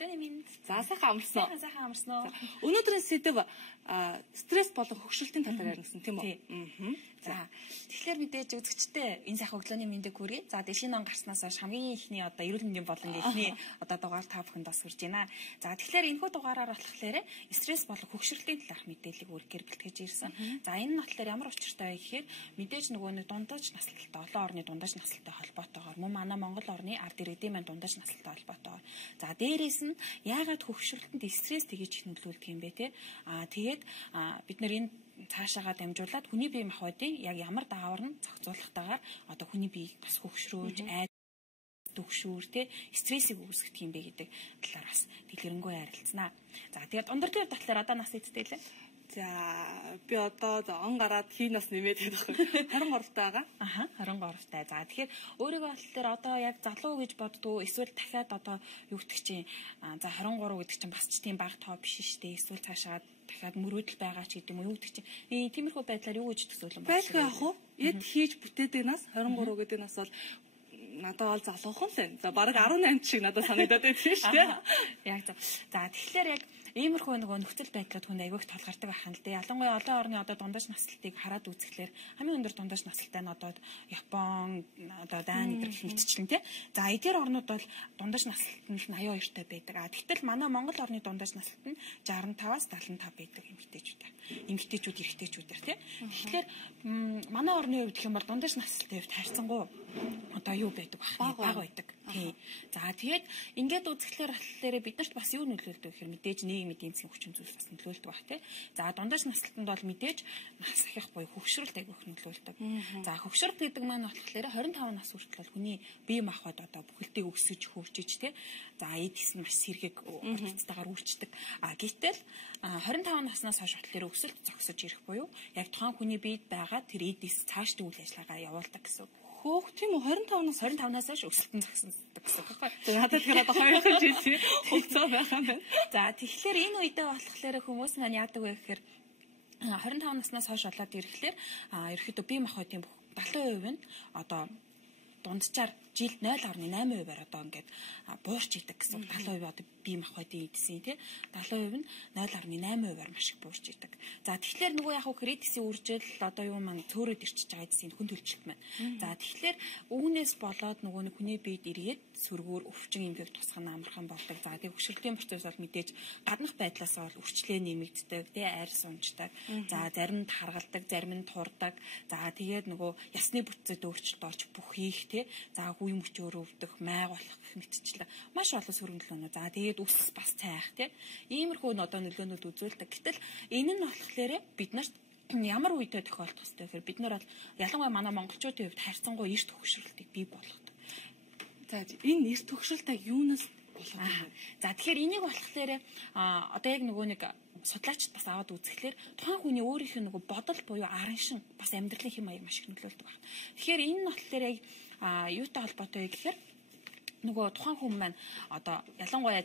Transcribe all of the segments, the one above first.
өглөөний минь. За сайхан амарсан. Сайхан амарсан уу? Өнөөдрийн сэдэв стресс болон хөгшрөлтийн талаар ярилцсан тийм үү? За тэгэхээр мэдээж үзэгчтэй энэ сайхан өглөөний мэндийг хүргэе. За шинэ он гарснаас хойш хамгийн ихний одоо эрүүл мэндийн болонгийн ихний одоо дугаар та бүхэнд бас хүрж байна. За тэгэхээр энэхүү дугаараар болохоор стресс болон хөгшрөлтийн талаарх мэдээллийг өргөөр бэлтгэж ирсэн. За энэ нь болохоор ямар учиртай вэ гэхээр мэдээж нөгөө нэг дундаж наслалттай олон орны дундаж наслалттай холбоотойгоор мөн манай Монгол орны ард иргэдийн маань дундаж наслалттай холбоотойгоор. За дээрээс нь яагаад хөгшрөлтөнд стресс тэгэж их нөлөөлдөг юм бэ те? Тэгээд бид нэр энэ цаашаагаа дамжуулаад хүний бие махбодын яг ямар даавар нь зохицуулалтаагаар одоо хүний биеийг бас хөгшрөөж төгшүүр те стрессийг үүсгэх юм бэ гэдэг талаар бас дэлгэрэнгүй ярилцсанаа. За тэгээд ундар дээр татлаар одоо нас эдтэй лээ. За би одоо он гараад хий нас нэмээд байдаг. 23 таага. 23 таа. За тэгэхээр өөрийгөө болохоор одоо яг залуу гэж боддгоо эсвэл дахиад одоо юу гэдэг чинь за 23 гэдэг чинь бас ч тийм бага тоо биш шүү дээ. Эсвэл цаашаа дахиад мөрөөдөл байгаа ч гэдэг юм уу юу гэдэг чинь тиймэрхүү байдлаар юу гэж төсөөлөн байна. Байлгүй яах вэ? Эд хийж бүтээдэг нас 23 гэдэг нас бол надад бол залуухан л байна. За бараг 18 шиг надад санагдаад байна шүү дээ. Яг за. За тэгэхээр яг иймэрхүү нөгөө нөхцөл байдлууд хүн айгүйх толгардаг ахын л дээ. Ялангуяа олон орны одоо дундаж наслалтыг хараад үзэхлээр хамгийн өндөр дундаж наслалтай нь одоо Япон, одоо Дани гэх мэтчлэн тий. За эдгээр орнууд бол дундаж наслалт нь 82 та байдаг. Тэгтэл манай Монгол орны дундаж наслалт нь 65-аас 75 байдаг эмэгтэйчүүдээр. Эмэгтэйчүүд, эрэгтэйчүүдээр тий. Тэгэхээр манай орны хувьд гэх юм бол дундаж наслалтын хувьд харьцангуй одоо юу байдаг бага байдаг. Тий. За тэгээд ингээд үзэхлээр болохоор биднэрт бас юу нөлөөлдөг гэхээр мэдээж нийгмийн эдийн засгийн хүчин зүйлс бас нөлөөлдөг баг тий. За дундаж наслалтанд бол мэдээж нас ахих буюу хөгшрөлт айгүйх нөлөөлдөг. За хөгшрөлт гэдэг маань болохоор 25 нас хүртэл хүний бие махбод одоо бүхэлдээ өсөж хөгжиж тий. За эдгээс нь маш сэргийг уртцтайгаар үйлчдэг. Гэтэл 25 наснаас хойш болохоор өсөлт зогсож ирэх буюу яг тухайн хүний биед байгаа тэр эдгээс цаашдын үйл ажиллагаа явуулдаг гэсэн. Хөөх тийм үү 25-наас хойш өсөлтөн зогсдог гэсэн үг байхгүй. За надад тэгэхээр одоо 2 жил хугацаа байгаа юм байна. За тэгэхээр энэ үедээ болохоор хүмүүс маань яадаг вэ гэхээр 25 наснаас хойш болоод ирэхлээр ерөөхдөө бие махбодын 70% нь одоо дунджаар жилд 0.8%-аар одоо ингээд буурч идэг гэсэн. 70% одоо бие махбодын эдсийн тий 70% нь 0.8%-аар маш их буурч идэг. За тэгэхээр нөгөө яг кредитийн үржил одоо юу маань цөөрөд ирчихэж байгаа эдсийн хүн төлөвчлөлт маань. За тэгэхээр үүнээс болоод нөгөө нэг хүний биед ирээд сүргүүр өвчин эмгэг тусах нь амархан болдог. За тэгээд хөгшрөлтийн процесс бол мэдээж гаднах байдлаас бол үрчлээ нэмэгддэг тий арьс унждаг. За зарим нь харгалдаг, зарим нь турдаг. За тэгээд нөгөө ясны бүтцэд өөрчлөлт орж бүх хийх тий за үе мөчөөр өвдөх, майг болох гэх мэтчлээ маш олон сөргөнлөнөө. За тэгээд үс бас цайх тий. Иймэрхүү одоо нөлөөнүүд үзүүлдэг. Гэтэл энэ нь болохоор бид нарт ямар үедээ тохиолдох ёстой гэхээр бид нар бол ялангуяа манай монголчуудын хувьд харьцангуй эрт хөгшрөлтийг бий болгодог. За энэ эрт хөгшрөлтийг юунаас болгох юм бэ? За тэгэхээр энийг болохоор одоо яг нөгөө нэг судлаачид бас аваад үзэхлээр тухайн хүний өөрийнх нь нөгөө бодол буюу арын шин бас амьдралын хэм маяг маш их нөлөөлдөг байна. Тэгэхээр энэ нь болохоор яг юутай холбоотой вэ гэхээр нөгөө тухайн хүн маань одоо ялангуяа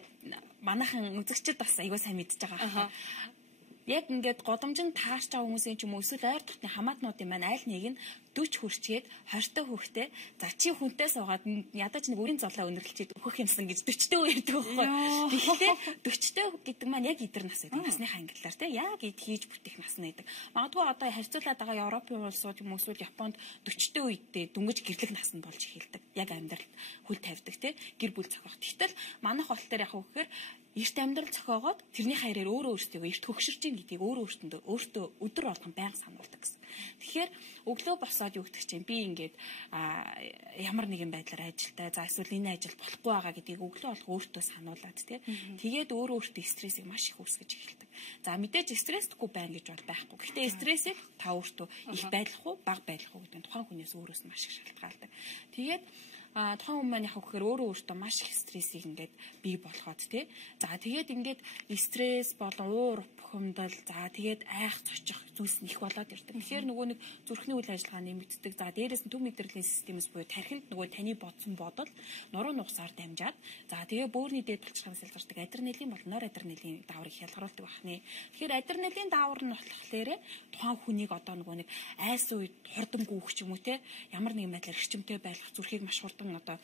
манайхан үзэгчд бас аягүй сайн мэдж байгаа. Яг ингээд годомжинд таарч байгаа хүмүүсийн ч юм уу эсвэл ойр дотны хамаатнуудын маань аль нэг нь 40 хүрчгээд 20 хүүхдээ за чи хүнтэй суугаад ядаж нэг өрийн золоо өнөрлчихэд өөхөх юмсан гэж 40-тэй үердэг байхгүй. Гэхдээ 40-тэй гэдэг маань яг идэр нас гэдэг. Насныхаа ангиллаар те яг ид хийж бүтээх нас нь гэдэг. Магадгүй одоо харьцуулаад байгаа Европын улсууд юм уу эсвэл Японд 40-тэй үедээ дөнгөж гэрлэх нас нь болж эхэлдэг. Яг амьдралд хөл тавьдаг те гэр бүл зохиох. Гэтэл манайх болохоор яг үгээр эрт амьдрал зохиогоод тэрний хайраар өөрөө өөртөө эрт хөгшөрч ийн гэдгийг өөртөө өдөр болгон байнга сануулдаг гэсэн. Тэгэхээр өглөө босоод юу гэдэг чинь би ингээд ямар нэгэн байдлаар ажилтаа за эсвэл энэ ажил болохгүй байгаа гэдгийг өглөө болго өөртөө сануулад тий. Тэгээд өөрөө өөртөө стрессийг маш их үүсгэж эхэлдэг. За мэдээж стресстгүй байна гэж бол байхгүй. Гэхдээ стрессийг та өөртөө их байлгах уу, бага байлгах уу гэдэг нь тухайн хүнээс өөрөөс нь маш их шалтгаалдаг. Тэгээд тухайн хүн маань яг хөөр өөрөө өөртөө маш их стрессийг ингээд бий болгоод тий. За тэгээд ингээд стресс болон уур бухимдал за тэгээд айх цочих зүйлс нь их болоод ирдэг. Тэгэхээр нөгөө нэг зүрхний үйл ажиллагаа нэмэгддэг. За дээрээс нь төв мэдрэлийн системээс буюу тархинд нөгөө таны бодсон бодол нуруу нугасаар дамжаад за тэгээд бөөрийн дээд булчирханаас илгардаг адреналин болон норадреналин дааврыг хялгаруулдаг байна. Тэгэхээр адреналин даавар нь болохоор тухайн хүнийг одоо нөгөө нэг айс үед хурдан гүөх ч юм уу те ямар нэгэн байдлаар эрчимтэй байлгах зүрхийг маш хурдан бурхан одоо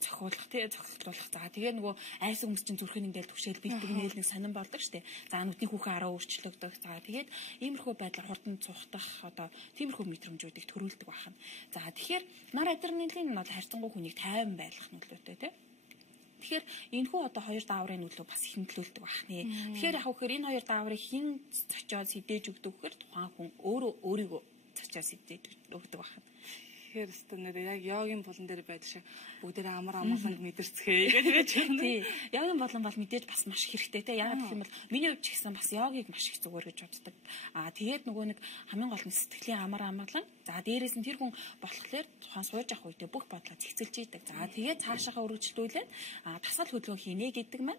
зохиулах зохицуулах. За тэгээ нөгөө айс хүмүүс чинь зүрхэн ингээл түгшээл бэлдэг нээлнэг сонирн болдог штэ. За нүдний хүүхэн араа өөрчлөгдөх. За тэгээд иймэрхүү байдлаар хурдан цухтах одоо тиймэрхүү мэдрэмжүүдийг төрүүлдэг байна. За тэгэхээр нор адреналин нь бол харьцангуй хүнийг тайван байлгах нөлөөтэй тийм. Тэгэхээр энэхүү одоо хоёр дааврын нөлөө бас хэмтлүүлдэг байна. Тэгэхээр яг хөөр энэ хоёр дааврыг хин цочоод сэдэж өгдөг гэхээр тухайн хүн өөрийгөө цочоод сэдэж өгдөг байна. Тэгэхээр өстөнөр яг йогийн булан дээр байдаг шиг бүгдээрээ амар амгаланг мэдэрцгээе гэж байна. Тий. Йогийн булан бол мэдээж бас маш хэрэгтэй те. Яг гэх юм бол миний хувьд ч гэсэн бас йогыг маш их зүгээр гэж боддог. Тэгээд нөгөө нэг хамгийн гол нь сэтгэлийн амар амгалан. За дээрээс нь тэр хүн болохоор тухайн сууж авах үедээ бүх бодлоо зэгцэлж идэг. За тэгээд цаашаахаа өргөжлүүлээд тасал хөдөлгөөн хийнэ гэдэг маань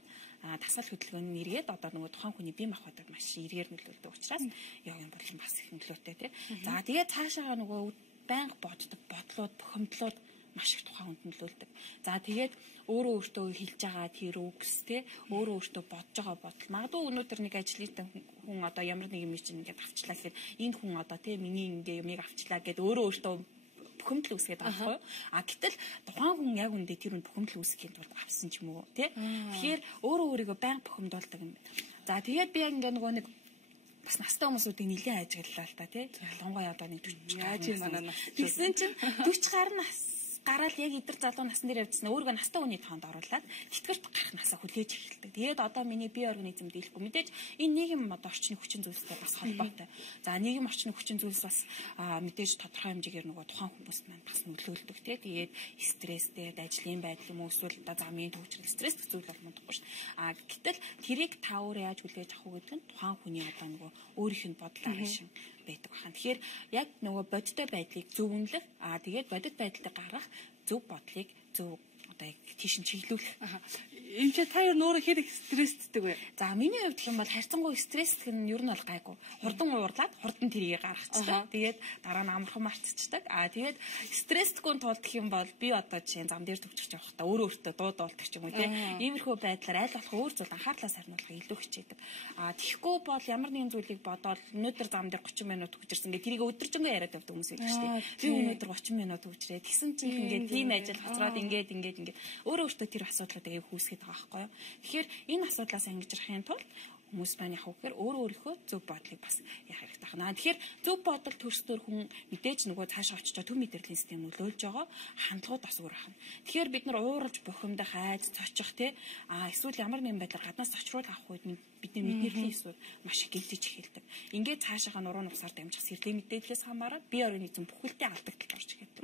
тасал хөдөлгөөний нэргээд одоо нөгөө тухайн хүний бие махбодод маш эргээр нөлөөлдөг учраас йогийн булан бас их нөлөөтэй те. За тэгээд цаашаахаа нөгөө байнга боддог бодлууд бухимдлууд маш их тухайн хүнд нөлөөлдөг. За тэгээд өөрөө өөртөө хэлж байгаа тэр үгс те өөрөө өөртөө бодож байгаа бодол. Магадгүй өнөөдөр нэг ажлын хүн одоо ямар нэг юм чинь ингээд авчлаа гэхээр энэ хүн одоо те миний ингээ юмыг авчлаа гэд өөрөө өөртөө бухимдал үүсгээд байгаа байхгүй. Гэтэл тухайн хүн яг үндэ тэр үн бухимдал үүсгэхийн тулд авсан ч юм уу те. Тэгэхээр өөрөө өөрийгөө байнга бухимдуулдаг юм байна. За тэгээд би яг ингээ нөгөө нэг бас настай хүмүүсүүдийг нэлээд ажиглалаа л та тий. Ялангуяа одоо нэг 40 яаж юм манай нас. Тэгсэн чинь 40 гаруй нас гараад яг идэр залуу насны дээр явжсан өөргөө настай хүний тоонд оруулаад тэтгэврт гарах насаа хүлээж эхэлдэг. Тэгээд одоо миний бие организм дийлэхгүй мэдээж энэ нийгэм одоо орчны хүчин зүйлстэй бас холбоотой. За нийгэм орчны хүчин зүйлс бас мэдээж тодорхой хэмжээгээр нөгөө тухайн хүмүүст маань бас нөлөөлдөг тий. Тэгээд стресстэй ажлын байдал юм уу эсвэл одоо замын төвчрөл стресс зүйл бол мундахгүй шүү. Гэтэл тэрийг та өөрөө яаж хүлээж авах уу гэдэг нь тухайн хүний одоо нөгөө өөрийнх нь бодлоо шин байдаг байна. Тэгэхээр яг нөгөө бодиттой байдлыг зөвнөлөх тэгээд бодит байдалд гаргах зөв бодлыг зөв одоо яг тийш нь чиглүүлэх. Энд чи та юу нөөрэ хэрэг стресстэй вэ? За миний хувьд гэх юм бол харьцангуй стресстэй нь ер нь бол гайгүй. Хурдан уурлаад хурдан тэрийг гаргачихдаг. Тэгээд дараа нь амархан марцчихдаг. Тэгээд стресстгүй тулд гэх юм бол би одоо жишээ зам дээр төвчөрч явахдаа өөрөө дуудуулдаг ч юм уу тийм. Иймэрхүү байдлаар аль болох өөр зүйл анхаарлаа сарниулахыг илүү хичээдэг. Тэгэхгүй бол ямар нэгэн зүйлийг бодоод өнөөдөр зам дээр 30 минут төвчөрсөн гэх тэрийг өдөржингөө яриад явдаг хүмүүс байдаг шүү дээ. Би өнөөдөр 30 минут төвчрээ. Тэгсэн чинь ингээд тийм ажил хоцроод ингээд өөрөө өөртөө тэр асуудлуудыг аяг хүүсгээд байгаа байхгүй юу. Тэгэхээр энэ асуудлаас ангиж ярахын тулд хүмүүс маань яг үгээр өөрөө өөрийнхөө зөв бодлыг бас яах хэрэгтэй байна. Тэгэхээр зөв бодол төрснөөр хүн мэдээж нөгөө цаашаа очиж төв мэдрэлийн систем нөлөөлж байгаа хандлагууд бас өөр байна. Тэгэхээр бид нар ууралж бухимдах, айц, цочих те эсвэл ямар нэгэн байдлаар гаднаас зочруулах авах үед бидний мэдрэлийн эсвэл маш их гэмтэж эхэлдэг. Ингээд цаашаага нуруу нугасаар дамжих сэрлийн мэдээлэлээс хамаарат бие организм бүхэлдээ алдагдaltaд орж эхэлдэг.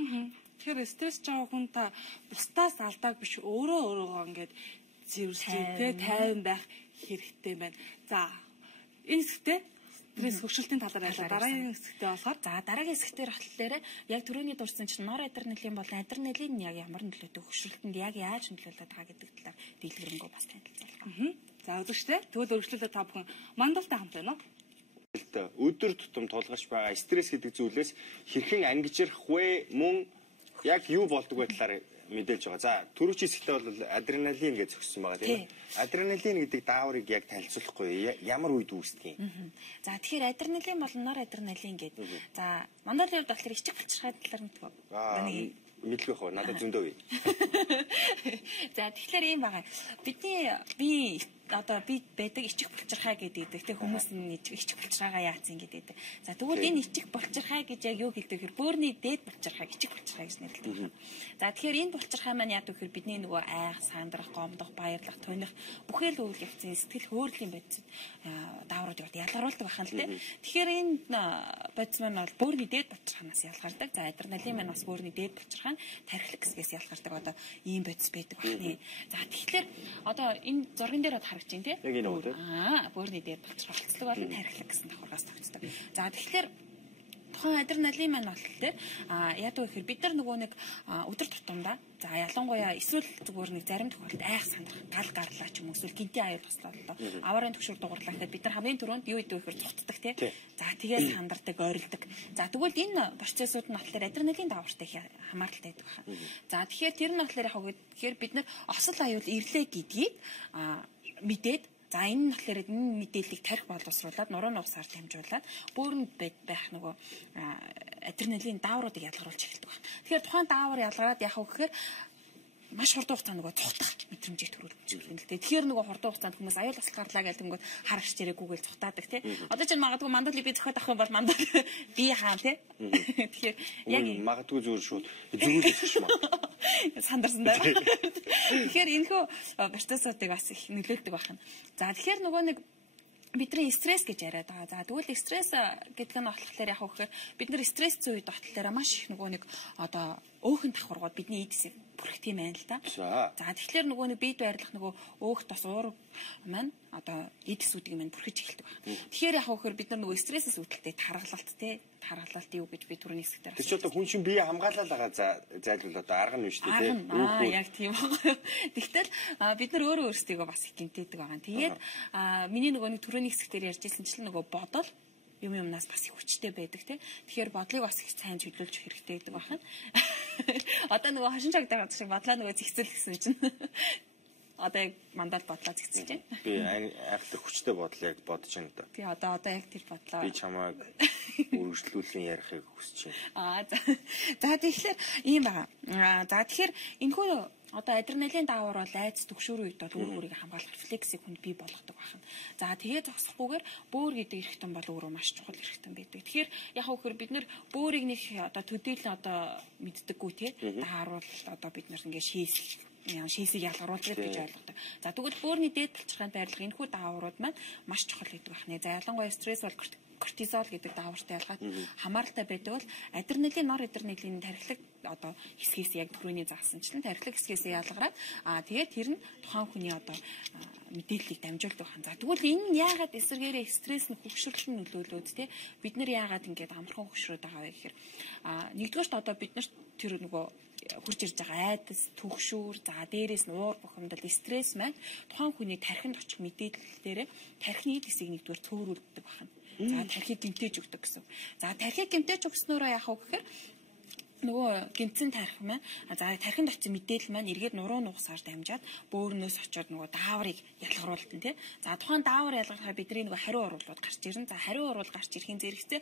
Тэгэхээр стресс жаа хүн та бусдаас алдааг биш өөрөөгөө ингээд зэвсэг тайван байх хэрэгтэй байна. За энэ хэсэгтээ стресс хөвшөлтийн талаар яриа. Дараагийн хэсэгтээ болохоор дараагийн хэсэгтээ болохоор яг түрүүний дурсан чинь нор адреналин бол адреналин яг ямар нөлөөтэй хөвшөлтөнд яг яаж нөлөөлөд байгаа гэдэг талаар дэлгэрэнгүй бас танилцуулах. За үзэгчтэй тэгвэл өргөжлөлөө та бүхэн мандалтай хамт байна уу? Өдөр тутам тулгарч байгаа стресс гэдэг зүйлээс хэрхэн ангижрах вэ? Мөн яг юу болдог вэ талаар мэдээлж байгаа. За түрүүчийн хэсэгтээ бол адреналин гэж зөксөн байгаа тийм үү? Адреналин гэдэг дааврыг яг танилцуулахгүй ямар үед үүсдэг юм? За тэгэхээр адреналин бол нор адреналин гэдэг. За мандалын хувьд болохоор ичиг булчирхай талаар мэддэг. Мэдлэг байх уу? Надад зөндөө вэ. За тэгэхээр ийм байгаа. Би одоо би байдаг ичих булчирхай гэдэг. Тэгтээ хүмүүс нь ичих булчирхайгаа яатсан гэдэг. За тэгвэл энэ ичих булчирхай гэж яг юу гэдэг вэ? Бөөрийн дээд булчирхай, ичих булчирхай гэж нэрлэдэг. За тэгэхээр энэ булчирхай маань яадаг вэ? Бидний нөгөө айх, сандрах, гомдох, баярлах, туйнах бүхэл үйл явцын сэтгэл хөөрлийн бодис дааврууд ялгаруулдаг байна л дээ. Тэгэхээр энэ бодис маань бол бөөрийн дээд булчирхайнаас ялгардаг. За адреналин маань бас бөөрийн дээд булчирхай тархилах хэсгээс ялгардаг одоо ийм бодис байдаг байна. За тэгэхээр одоо энэ зурган дээр харагдаж байна тийм. Яг энэ үү? Бөөрийн дээд булчирхайлцдаг бол тархилах гэсэн давхаргаас тогтдог. За тэгэхээр тухайн адреналин маань болохоор яадаг вэ гэхээр бид нар нөгөө нэг өдөр тутамдаа за ялангуяа эсвэл зүгээр нэг зарим тохиолдолд айх сандрах гал гарлаа ч юм уу эсвэл гинтийн аюул туслалаа аварын төгшөр дугуурлаа гэхэд бид нар хамгийн түрүүнд юу идэв гэхээр цуцдаг тийм. За тэгээд сандардаг, ойролдог. За тэгвэл энэ процессууд нь болохоор адреналин давартай хамааралтай байдаг байна. За тэгэхээр тэр нь болохоор яг гэхээр бид нар осол аюул ирлээ гэдгийг мэдээд за энэ нь болохоор энэ мэдээллийг тарих боловсруулад нуруу нугасаар дамжуулаад бөөрөнд байх нөгөө адреналин даавруудыг ялгаруулж эхэлдэг байна. Тэгэхээр тухайн даавар ялгараад яах вэ гэхээр маш хурдан хугацаанд нөгөө цухтах мэдрэмжийг төрүүлж байна л дээ. Тэгэхээр нөгөө хурдан хугацаанд хүмүүс аюул асал гарлаа гэдэг нь харагч тэрэггүйгээл цухтаадаг тий. Одоо чинь магадгүй мандал би зөхиод авах юм бол мандал би хаана тий. Тэгэхээр яг магадгүй зүгээр шууд зүгүүлэх гэж магадгүй. Сандарсан даа. Тэгэхээр энэхүү процессуудыг бас их нөлөөлдөг байна. За тэгэхээр нөгөө нэг бидний стресс гэж яриад байгаа. За тэгвэл стресс гэдэг нь болохоор яг хөөхөр бид нар стресс үед батлаараа маш их нөгөө нэг одоо өөхөн давхаргууд бидний эдсийг бүрэх тийм байна л да. За тэгэхээр нөгөө нэг биед байрлах нөгөө өөх тас уур маань одоо эдсүүдийг маань бүрхэж эхэлдэг байна. Тэгэхээр яг хөөхөр бид нар нөгөө стрессээс үүдэлтэй тархалалт те тархалалт юу гэж би түрүүний хэсгээр тэр чинь одоо хүн чинь бие хамгаалал байгаа зайлвал одоо арга нь биш үү те. Яг тийм байна. Тэгтэл бид нар өөрөө өөрсдийгөө бас их гэмтээдэг байгаа. Тэгээд миний нөгөө нэг түрүүний хэсгээр ярьжсэн чинь нөгөө бодол юмнаас бас их хүчтэй байдаг тий. Тэгэхээр бодлыг бас их сайн чөлөөлж хэрэгтэй гэдэг байна. Одоо нөгөө хошин чагтайгаа шиг бодлоо нөгөө зэгцэл гэсэн чинь одоо яг мандал бодлоо зэгцэж байна. Би айхтар хүчтэй бодлыг бодож байна да. Тий одоо яг тэр бодлоо би чамайг үргэлжлүүлэн ярихыг хүсэж байна. За тэгэхээр ийм байна. За тэгэхээр энэхүү одоо адреналин даавар бол айц төгшөөр үед бол өөрийгөө хамгаалах рефлексийг хүнд бий болгодог байна. За тэгээд зогсохгүйгээр бөөр гэдэг эрхтэн бол өөрөө маш чухал эрхтэн байдаг. Тэгэхээр яг хөөхөр бид нар бөөрийг нэг одоо төдийлөн одоо мэддэггүй тий. Дааруул одоо бид нар ингээ шийсийг ялгаруулж гэж ойлгодог. За тэгвэл бөөрийн дээд талчраханд байрлах энэхүү дааврууд маань маш чухал гэдэг байна. За ялангуяа стресс бол кортизол гэдэг даавартай ялгаад хамааралтай байдаг бол адреналин, нор адреналин тархилаг одоо хэсгээс яг түрүүний заасанчлан тархилаг хэсгээс ялгараад тэгээд тэр нь тухайн хүний одоо мэдээллийг дамжуулдаг байна. За тэгвэл энэ нь яагаад эсэргээрээ стресс нь хөвгшрөл нөлөөлөөд те бид нар яагаад ингэж амархан хөвгшрөөд байгаа вэ гэхээр нэгдүгээрт одоо бид нарт тэр нөгөө хурж ирж байгаа айдас, түгшүүр, за дээрээс нь уур бухимдал, стресс маань тухайн хүний тархинд очих мэдээллээрээ тархины хэсгийг нэгдүгээр цөөрүүлдэг байна. За тархийг гэмтээж өгдөг гэсэн. За тархийг гэмтээж өгснөөрөө яах вэ гэхээр нөгөө гэмтсэн тархи маань за тархинд очсон мэдээлэл маань эргээд нуруу нугасаар дамжаад бөөрнөөс очиод нөгөө дааврыг ялгаруулдаг тий. За тухайн даавар ялгархаа бидний нөгөө хариу оруулууд гарч ирнэ. За хариу оруул гарч ирэхин зэрэгцээ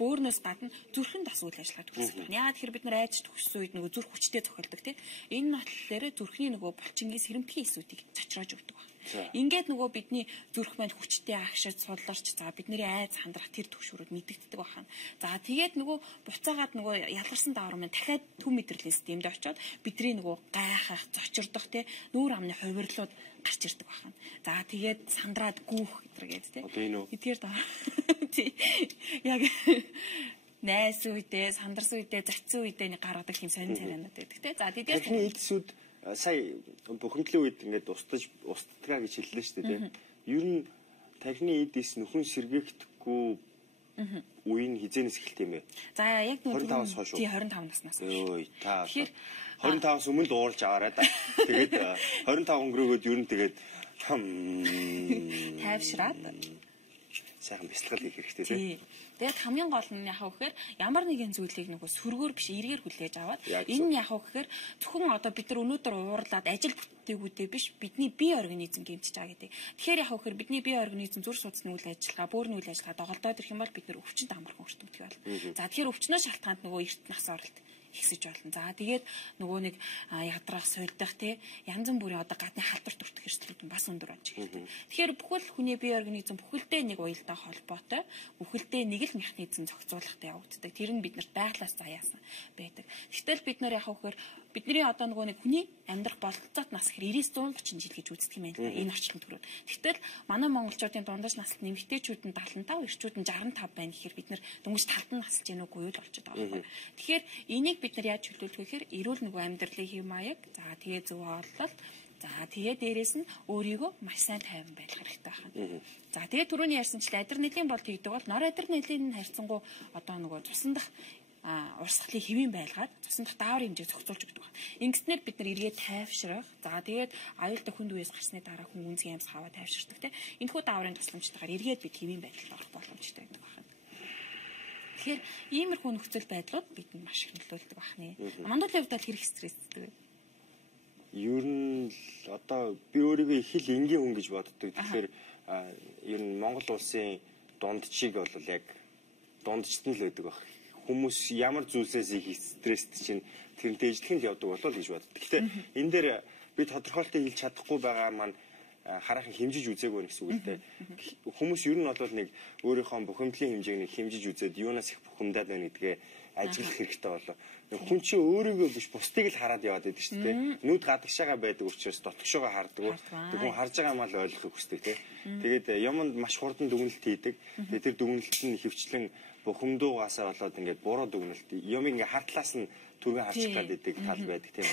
бөөрнөөс гадна зүрхэнд бас үйл ажиллагаа үүсгэж байна. Яагаад тэгэхээр бид нар айж төгссөн үед нөгөө зүрх хүчтэй цохилдог тий. Энэ нотлолоор зүрхний нөгөө булчингийн сэрэмтгий эсүүдийг зочроож өгдөг байна. Ингээд нөгөө бидний зүрх маань хүчтэй агшиж сулларч за бидний айц хандрах тэр төвшөрөд мэдэгддэг байна. За тэгээд нөгөө буцаагаад нөгөө ялгарсан даавар маань дахиад төв мэдрэлийн системд очиод бидний нөгөө гайхах, зочирдох тий нүүр амны хувирлууд гарч ирдэг байна. За тэгээд сандраад гүүх гэдэргээд тий. Эдгээр даавар тий яг найс үедээ, сандарсан үедээ, зацсан үедээ нэг гаргадаг юм сонин царайнууд байдаг тий. За тэгээд тархины эдсүүд сая бухимдлын үед ингээд устдгаа гэж хэллээ шүү дээ тий. Ер нь тархины эдис нөхөн сэргээхдэггүй үе нь хизэнээс эхэлт юм бэ? За яг 25-аас хойш. Тий 25 наснаас хойш. Ой та. Тэгэхээр 25-аас өмнө л уурж аваарай да. Тэгээд 25 өнгөрөөгөөд ер нь тэгээд тайвшраад сайхан бяцлал хийх хэрэгтэй тий. Тэгээд хамгийн гол нь яах вэ гэхээр ямар нэгэн зүйлийг нөгөө сөргөөр биш эргээр хүлээж аваад энэ нь яах вэ гэхээр зөвхөн одоо бид нар өнөөдөр уурлаад ажил бүтээгүүдээ биш бидний бие организм гэмтэж байгаа гэдэг. Тэгэхээр яах вэ гэхээр бидний бие организм зүрх судасны үйл ажиллагаа, бөөрийн үйл ажиллагаа доголдоод ирэх юм бол бид нар өвчнөд амархан өртөгдөх байна. За тэгэхээр өвчнөө шалтгаанд нөгөө эрт нас оролт ихсэж болно. За тэгээд нөгөө нэг ядрах, сольдох тий янз бүрийн одоо гадны халдвар төртөх хэрэгслүүд нь бас өндөр болж ирдэг. Тэгэхээр бүхэл хүний бие организм бүхэлдээ нэг уялдаа холбоотой, бүхэлдээ нэг л механизм зохицуулахтай явагддаг. Тэр нь биднэрт байглаас заяасан байдаг. Гэтэл бид нар яг хөөхөр бидний одоо нөгөө нэг хүний амьдрах бололцоот нас гэхээр 90-130 жил гэж үздэг юм байна л да. Энэ орчинд төрөв. Гэтэл манай монголчуудын дундаж насны нэмэгтэйчүүд нь 75, эрчүүд нь 65 байна гэхээр бид нар дөнгөж талд нь насж гэнэ үгүй юу л болчиход байгаа байхгүй. Тэгэхээр энийг бид нар яаж чөлөөлөх вэ гэхээр эрүүл нөгөө амьдралын хэв маяг, за тэгээ зөв хооллолт, за тэгээ дээрэс нь өөрийгөө маш сайн тайван байх хэрэгтэй байна. За тэгээ түрүүний ярьсанчлаа адреналин бол тэгдэг бол нор адреналин харьцангуй одоо нөгөө цусандах урсгалын хэвийн байлгаад цусандах даавар хэмжээг зохицуулж өгдөг байна. Ингэснээр бид нар эргээд тайвшрах. За тэгээд аюултай хүнд үеэс гарсны дараа хүн үнцгийн амьсгал хаваа тайвширдаг те. Энэхүү дааврын тусламжтайгаар эргээд бид хэвийн байдалд орох боломжтой байдаг байна. Тэгэхээр иймэрхүү нөхцөл байдлууд бидэнд маш их нөлөөлдөг байна. Мандуулын хувьд хэрэг стресстэй вэ? Ер нь одоо би өөрийгөө их л энгийн хүн гэж боддог. Тэгэхээр ер нь Монгол улсын дундчиг бол яг дундчт нь л байдаг баг. хүмүүс ямар зүйлсээс их стресст чинь тэрнтэй ижлэх нь явдаг болоо гэж боддог. Гэхдээ энэ дээр би тодорхойлолтыг хэлж чадахгүй байгаа маань хараахан хэмжиж үзээгүй гэсэн үг л дээ. Хүмүүс ер нь бол нэг өөрийнхөө бухимдлын хэмжээг нэг хэмжиж үзээд юунаас их бухимдаад байна гэдгээ ажиглах хэрэгтэй болоо. Хүн чинь өөрийгөө биш бусдыг л хараад яваад байдаг шүү дээ. Нүд гадагшаага байдаг учраас дотгошоогоо хардаг. Хүн харж байгаа маа л ойлгохыг хүсдэг тий. Тэгээд юмд маш хурдан дүгнэлт хийдэг. Тэгээд тэр дүгнэлт нь хөвчлэн бухимдуугаасаа болоод ингээд буруу дүгнэлт. Юм ингээд хартлаас нь түргэн харчих гад байдаг тал байдаг тийм.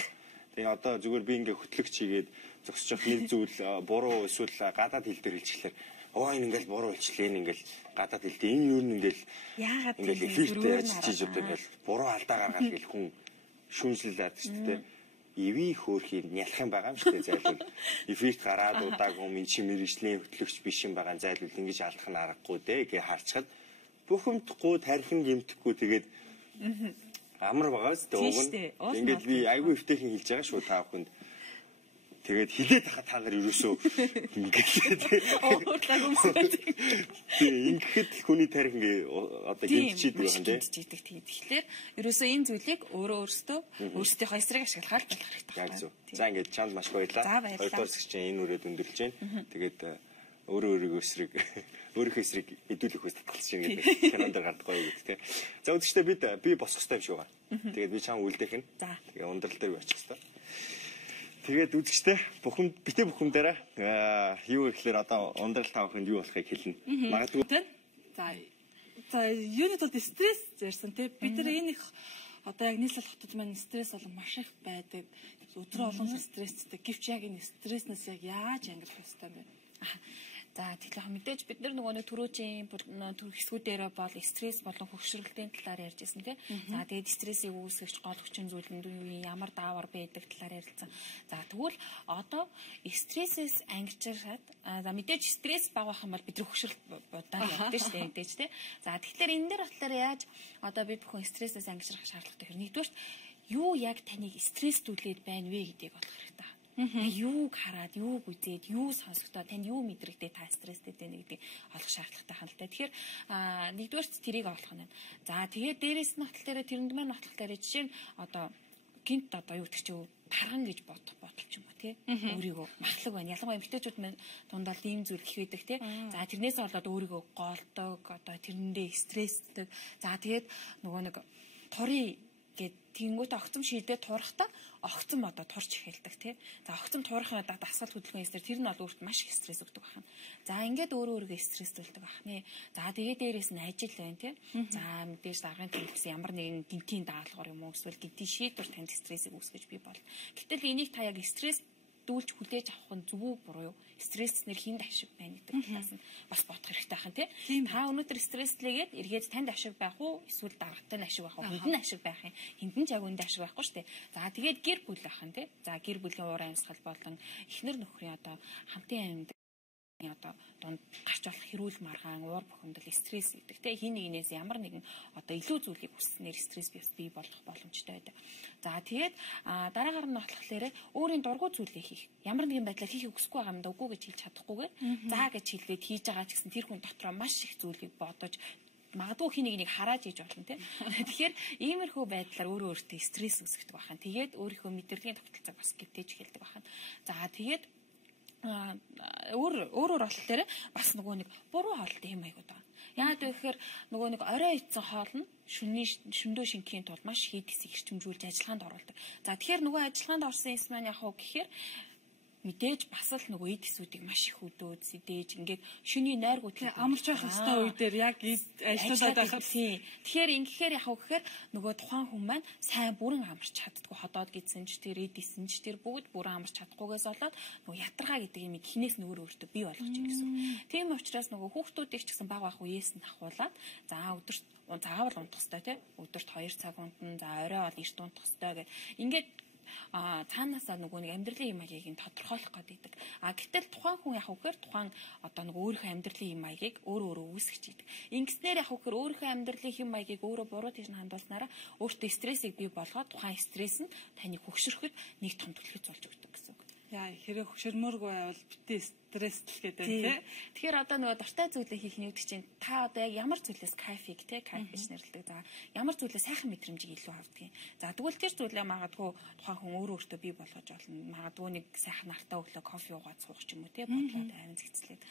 Тэгээ одоо зүгээр би ингээд хөтлөгч хийгээд зогсож нэг зүйл буруу эсвэл гадаад хэл дээр хэлчихлээр энэ ингээл буруу хэлчихлээ ингээл гадаад хэлтэй энэ юу ингээл яагаад ингээл фильтртэй ажиллаж одоо ингээл буруу алдаа гаргаад гэл хүн шүүмжлэлээд шүү дээ. Иви хөөрхийн нялах юм байгаа юм шүү дээ зайлвал эффект гараад удаагүй минь чи мэрэгжлийн хөтлөгч биш юм байгаа зайлвал ингэж алдах нь аргагүй дээ гэж харцгаад бухимдахгүй тархин гэмтэхгүй тэгээд амар байгаа зү уг нь ингээд би айгүй эвтэйхэн хэлж байгаа шүү та бүхэнд. Тэгээд хилээд хахад та нар ерөөсөө ингээд уурлаг өмсөж. Ингээд хүний тарих ингээ одоо гинтчихэд байгаа юм тийм. Тэгэхээр ерөөсөө энэ зүйлийг өөрсдийнхөө эсрэг ашиглахаар болох хэрэгтэй. Яг зөв. За ингээд чамд маш баярлалаа. Хоёрдугаар хэсэг чинь энэ үрээд өндөрлж байна. Тэгээд өөрийнхөө эсрэг хэдүүлэх хүс татгалж чинь гэдэг кинонд гардаг гоё гэдэг тийм. За үзэгчдээ би босох хэрэгтэй юм шиг байна. Тэгээд би чам үлдээх нь. Тэгээ ундрал дээр очих хэрэгтэй. Тэгээд үзэгчтэй битээ бухимдаараа юу гэхэлэр одоо ундрал тавхынд юу болохыг хэлнэ. Магадгүй. За юуны тулд стресс ярьсан тий. Бид нар энэ их одоо яг нийслэл хотод маань стресс бол маш их байдаг. Өдрөө олон стресстэй. Гэвч яг энэ стресснээс яг яаж ангилах ёстой юм бэ? За тэгэхээр мэдээж бид нар нөгөө түрүүчийн хэсгүүдээр бол стресс болон хөвгшрөлтийн талаар ярьж байсан тийм. За тэгээд стрессийг үүсгэж гол хүчин зүйл нь юу ямар даавар байдаг талаар ярилцсан. За тэгвэл одоо стрессээс ангижраад за мэдээж стресс бага байх юм бол бид хөвгшрөлт удаан явдаг шүү дээ мэдээж тийм. За тэгэхээр энэ дээр болохоор яаж одоо бид бүхэн стрессээс ангижрах шаардлагатай хэрэг. Нэгдүгээр юу яг таныг стресстүүлээд байна вэ гэдгийг олох хэрэгтэй. Юуг хараад, юуг үзээд, юу сонсохдоо танд юу мэдрэгдээ та стресстэй байна гэдгийг олох шаардлагатай хань л та. Тэгэхээр нэгдүгээр тэрийг олох нь. За тэгээд дээрээс нь нотол дээр тэрэнд маань нотлох дээр жишээ нь одоо гинт одоо юу гэдэг чинь тарган гэж бодох ч юм уу тий. Өөрийгөө махлаг байна. Ялангуяа эмэгтэйчүүд маань дундаа ийм зүйл их байдаг тий. За тэрнээс болоод өөрийгөө голдог, одоо тэрэндээ стресстэй. За тэгээд нөгөө нэг турын гэт тэнгуүтэ огцом шийдээ турахта огцом одоо турч эхэлдэг тий. За огцом турахын дасгал хөдөлгөөн эсрэг тэр нь бол өөрт маш их стресс өгдөг байна. За ингээд өөрийгөө стрессдүүлдэг байна. За тэгээд дээрээс нь ажил байна тий. За мэдээж даргын төлөвс ямар нэгэн гинтийн даалгавар юм уу эсвэл гинтийн шийдвэр танд стрессийг үүсгэж бий бол. Гэтэл энийг та яг стресс дүүлж хүлээж авах нь зөв үү буруу юу? Стресснэр хинд ашиг байна гэдэг талаас нь бас бодох хэрэгтэй хаан тий. Та өнөөдөр стресслээгээд эргээд танд ашиг байх уу? Эсвэл даргатай нь ашиг байх уу? Хүнд нь ашиг байх юм. Хинд нь ч яг үнд ашиг байхгүй шүү дээ. За тэгээд гэр бүл ахын тий. За гэр бүлийн уур амьсгал болон эхнэр нөхрийн одоо хамтын одоо донд гарч болох хэрүүл маргаан уур бухимдал стресс гэдэг те хин нэгнээс ямар нэгэн одоо илүү зүйлийг хүснээр стресс бий болох боломжтой байдаг. За тэгээд дараагаар нь болохоор өөрийн дургуй зүйлээ хийх. Ямар нэгэн байдлаар хийхийг хүсэхгүй байгаа юм да үгүй гэж хэлж чадахгүйгээр за гэж хэлээд хийж байгаа ч гэсэн тэр хүн дотроо маш их зүйлийг бодож магадгүй хин нэг харааж иж болно те. Тэгэхээр иймэрхүү байдлаар өөрөө өөртөө стресс үүсгдэг байхan. Тэгээд өөрийнхөө мэдрэлийн тогтолцоог бас гівтэж эхэлдэг байхan. За тэгээд өөрөөр болохоор бас нөгөө нэг буруу хоолтой юм айгуу даа. Яагаад вэ гэхээр нөгөө нэг орой идсэн хоол нь шөндөө шингэхийн тулд маш их хэдийсийг эрчимжүүлж ажиллагаанд оруулдаг. За тэгэхээр нөгөө ажиллагаанд орсон эс маань яг хөө гэхээр мэдээж бас л нөгөө эдисүүдийг маш их өдөөд сэдээж ингээд шөний найргууд амарч байх хэвээр үе дээр яг ажиллаад байхад тэгэхээр ингэхээр яг хөө гэхээр нөгөө тухайн хүн маань сайн бүрэн амарч чаддгүй ходоод гидсэн ч тэр эдисэн ч тэр бүгд бүрэн амарч чадахгүйгээс болоод нөгөө ядаргаа гэдэг юм хинээс нөгөө өөртөө бий болгож байна гэсэн. Тийм учраас нөгөө хүүхдүүдийг ч гэсэн баг үеэс нь ахуулаад за өдөрт заавал унтах хэрэгтэй тийм өдөрт 2 цаг унтна за орой бол эрт унтах хэрэгтэй гэх ингээд цаанаасаа нөгөө нэг амьдралын юм маягийг тодорхойлох гэдэг. Гэтэл тухайн хүн яг үхээр тухайн одоо нөгөө өөрийнхөө амьдралын юм маягийг өөрөө үүсгэж идэг. Ингэснээр яг үхээр өөрийнхөө амьдралын юм маягийг өөрөө буруу тийш хандуулснараа өөртөө стрессийг бий болгоод тухайн стресс нь таныг хөгшөрөхөд нэг том түлхэж болж өгдөг гэсэн үг. Яа хэрэг хөгшөрмөөргүй байвал битээ стресстэл гэдэг тийм. Тэгэхээр одоо нөгөө дуртай зүйлээ хийх нь үүдэх чинь та одоо яг ямар зүйлээс кайф гэж нэрлэдэг. За ямар зүйлээс сайхан мэдрэмжийг илүү авдаг юм. За тэгвэл тэр зүйлээ магадгүй тухайн хүн өөртөө бий болгож болно. Магадгүй нэг сайхан нартай өглөө кофе уугаад суух ч юм уу тийм бодлоод амин зэгцлээд.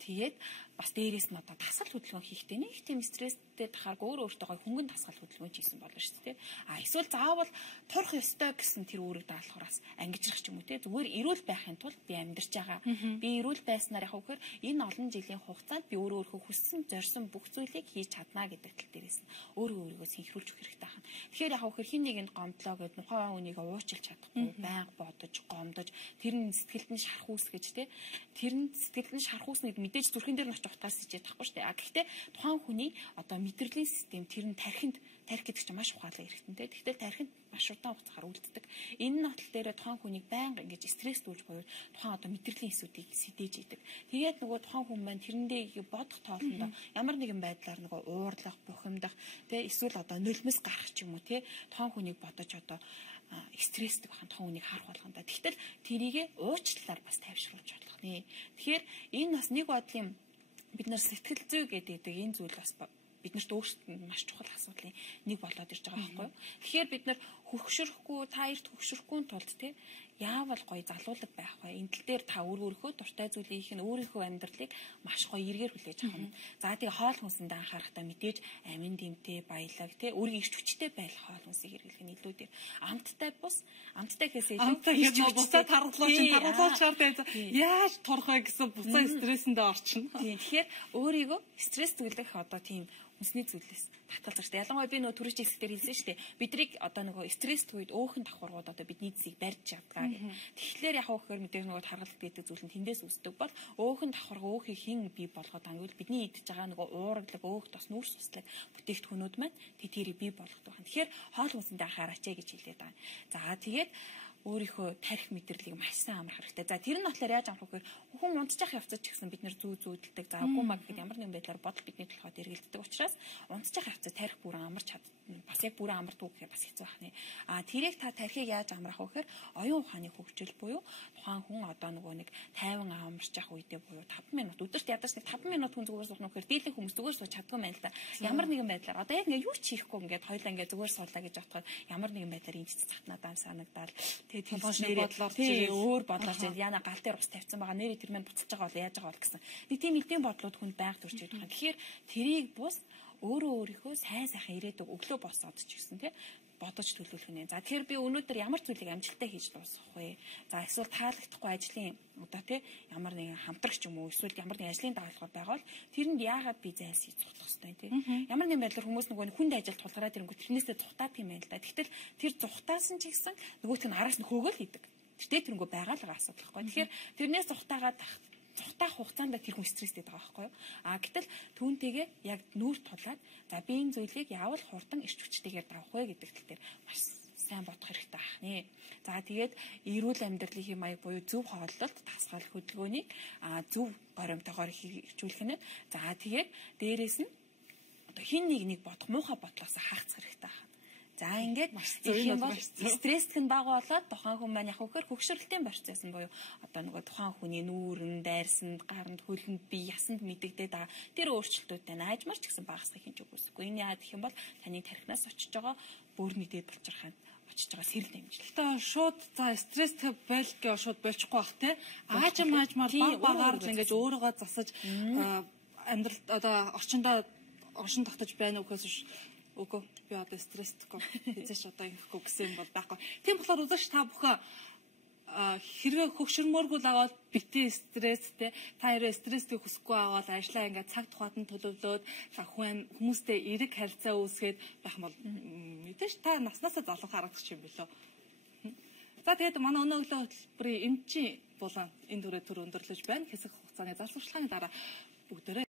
Тэгээд бас дээрээс нь одоо дасгал хөдөлгөөн хийхдээ нэг тийм стресстэй тахаар өөртөө гой хөнгөн дасгал хөдөлгөөн хийсэн болно шүү дээ. Эсвэл заавал турах ёстой гэсэн тэр үүрэг даалгавраас ангижрах ч юм уу тийм зүгээр эрүүл байхын тулд би амьдарч байгаа. Би эрүүл байснаар яг үхээр энэ олон жилийн хугацаанд би өөрөө хүссэн зорьсон бүх зүйлийг хийж чадна гэдэг тал дээрээс нь өөрийгөө синхруулж өгөх хэрэгтэй байна. Тэгэхээр яг үхээр хин нэгэнд гомдлоо гэд нухайн хүнийг уучлж чадахгүй байнга бодож гомдож тэр нь сэтгэлд нь шарх үүсгэж тий тэр нь сэтгэлд нь шарх үүснэг мэдээж зүрхэн дээр нь очиж утгаас ичээд тахгүй шүү дээ. Гэхдээ тухайн хүний одоо мэдрэлийн систем тэр нь тархинд тарих гэдэг чинь маш ухаалаг хэрэгтэнтэй. Тэгтэл тархинд маш удаан хугацаагаар үлддэг. Энэ нотол дээр тухайн хүнийг байнга ингэж стресс дүүлж буюу тухайн одоо мэдрэлийн эсүүдийг сэтэж идэг. Тэгээд нөгөө тухайн хүн маань тэрэндээ бодох тоолондоо ямар нэгэн байдлаар нөгөө уурлах, бухимдах, тэ эсвэл одоо нулимс гарах ч юм уу тэ тухайн хүнийг бодож одоо стресстэй бахан тухайн хүнийг харах болгонда. Тэгтэл тэрийгэ уучлалаар бас тайвшруулж болох нэ. Тэгэхээр энэ бас нэг бодлын бид нар сэтгэл зүй гэдэг энэ зүйл бас биднэрт өөрсдөд маш чухал асуудлын нэг болоод ирж байгаа байхгүй юу. Тэгэхээр бид нар хөвгшөрөхгүй, та эрт хөвгшөрөхгүй тулд те яавал гоё залуулаг байх вэ? Энэ тал дээр та өөрийнхөө дуртай зүйлийг хийх нь өөрийнхөө амьдралыг маш гоё эргээр хүлээж авах нь. За тэгээ хоол хүнсэндээ анхаарахтаа мэдээж амин дэмтэй, баялаг те өөрийн ирч хүчтэй байх хоол хүнсийг хэрэглэх нь илүү дээр. Амттай бус, амттай гэхээс илүү буцаад тархлуулж шаарддаг. Яаж турах вэ гэсэн буцаа стрессэндээ орчихно. Тэгэхээр өөрийгөө стресс түлэх одоо тийм хүнсний зүйлээс татгалзах шүү дээ. Ялангуяа би нөгөө түрүүч хэсгээр хэлсэн шүү дээ. Биднийг одоо нөгөө стресст үед өөхөн давхаргууд одоо бидний эцсийг барьж чадгаа гэх. Тэгэхээр яг хөөхөр мэдээж нөгөө таргалт гэдэг зүйл нь тэндээс үүсдэг бол өөхөн давхаргаа өөхийг хэн бий болгоод ангуул бидний идж байгаа нөгөө ууралаг өөх тос нүүрс туслаг бүтээгдэхүүнүүд маань тэрийг бий болгодог байна. Тэгэхээр хоол хүнсэндээ анхаараач гэж хэлээд байгаа. За тэгээд өөрийнхөө тарих мэдрэлийг маш сайн амрах хэрэгтэй. За тэр нь болохоор яаж амрах вэ? Хүн унтчих явцад ч гэсэн бид нэр зүүдэлдэг. За үгүй маа гэхэд ямар нэгэн байдлаар бодол бидний толгойд эргэлддэг учраас унтчих явцад тарих бүрэн амарч чаддаг. Бас яг бүрэн амардаг гэхээр бас хэцүү байна. Тэрийг та тарихыг яаж амрах вэ гэхээр оюун ухааны хөгжил буюу тухайн хүн одоо нөгөө нэг тайван амарч явах үедээ буюу 5 минут өдөрт ядаж нэг 5 минут хүн зүгээр суух нөхөр дийлэн хүмүүс зүгээр сууж чаддгүй мэн л да. Ямар нэгэн байдлаар одоо яг ингээ юу ч хийхгүй ингээд хоёлаа ингээ зүгээр суулаа гэж бодоход ямар нэгэн байдлаар энэ цацнадаа санагдаад тэгээд бодлоор өөр бодлоор яна гал дээр ус тавьсан байгаа нэрээ тэр мэн буцаж байгаа бол яаж байгаа бол гэсэн. Нэг тийм эдийн бодлууд хүнд байнга төрж ирдэг байна. Тэгэхээр тэрийг бус өөрийнхөө сайн сайхан ирээдүг өглөө босоод ч гэсэн тий бодож төлөвлөх нэ. За тэгэхээр би өнөөдөр ямар зүйлийг амжилттай хийж дуусгах вэ? За эсвэл таалагдахгүй ажлын одоо тий ямар нэгэн хамтрагч юм уу эсвэл ямар нэгэн ажлын дагалгавар байгаад тэрэнд яагаад би зайлсхийж зогтох хэвтэй тий. Ямар нэгэн байдлаар хүмүүс нөгөө хүнд ажилд тулгараад ирэнгүүт тэрнээсээ зүхтаад юм байна л да. Тэгтэл тэр зүхтаасан ч гэсэн нөгөөт нь араас нь хөөгөл хийдэг. Тэртээ тэрнгөө байгаа л асуудал байхгүй. Тэгэхээр тэрнээс зүхтаагаад цухтаах хугацаанд тэр хүн стресстэй байгаа байхгүй юу? Гэтэл түүнтэйгээ яг нүүр тулаад за би энэ зүйлийг яавал хурдан эрч хүчтэйгээр давах вэ гэдэг тал дээр маш сайн бодох хэрэгтэй байна. За тэгээд эрүүл амьдралын маяг буюу зөв хооллолт, дасгал хөдөлгөөнийг зөв горимтойгоор хэрэгжүүлэх нь. За тэгээд дээрэс нь одоо хин нэг бодох муухай бодлоос хаацах хэрэгтэй байна. За ингээд стресс нь бага болоод тухайн хүн маань яг хөөхөр хөгшрөлтийн процесс нь буюу одоо нөгөө тухайн хүний нүүрэн, дайрсанд, гаранд, хөлөнд, бие ясанд мэдэгдээд байгаа тэр өөрчлөлтүүдтэй наажмар ч гэсэн багасгах хинж үгүйсэхгүй. Энэ яа гэх юм бол таны тархинаас очиж байгаа бөөрийн дээд булчирханд очиж байгаа сэрэл дэмжлэг. Гэхдээ шууд за стресстэй байлгээ шууд болчихгүй бах те. Аажмаар багаар л ингээд өөрийгөө засаж амьдрал одоо оршин тогтож байна уу гэхээс үгүй би одоо стресстэйгүй хэзээш одоо ингэхгүй гэсэн юм бол байхгүй. Тийм болохоор үзэж та бүхэн хэрвээ хөгшөрмөөргүй л аваад битээ стресстэй та хэрвээ стресстэй хүсэхгүй аваад ажлаа ингээд цаг тухайд нь төлөвлөөд хүмүүстэй эрэг харилцаа үүсгээд байх юм бол мэдээж та наснаасаа залуу харагдах юм билүү. За тэгээд манай өнөө өглөө хөтөлбөрийн эмчийн булан энэ төрөө өндөрлөж байна. Хэсэг хугацааны залгуурчлагын дараа бүгдээрээ